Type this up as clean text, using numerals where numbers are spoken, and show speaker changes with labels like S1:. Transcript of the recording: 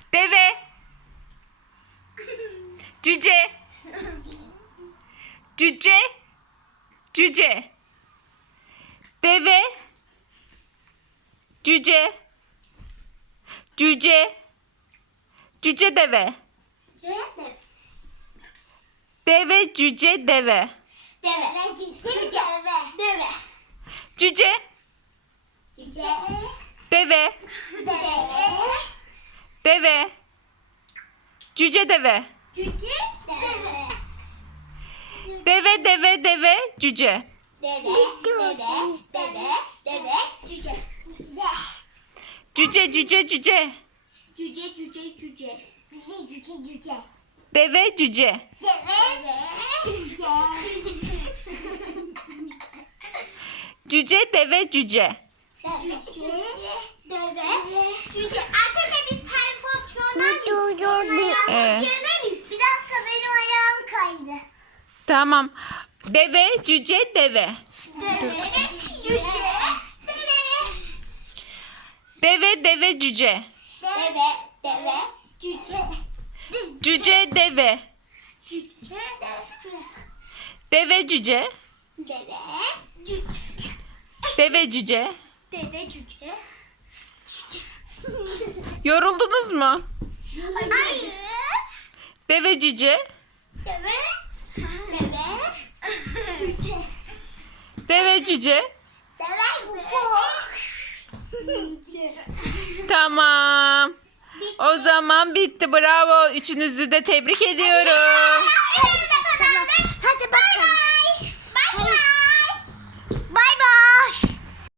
S1: Deve. Cüce. Cüce. Cüce. Deve. Cüce. Cüce. Cüce deve. Deve cüce deve. Cüce. Deve. Deve. Cüce deve. Deve deve deve cüce. Cüce cüce cüce. Deve cüce. Cüce deve cüce.
S2: Arkadaşlar biz performasyonel yapıyoruz. Bir dakika benim ayağım kaydı.
S1: Tamam. Deve cüce deve. Deve deve cüce. Cüce deve. Deve cüce. Deve cüce. Yoruldunuz mu?
S2: Hayır.
S1: Deve cüce. Deve cüce. Tamam. O zaman bitti. Bravo. Üçünüzü de tebrik ediyorum.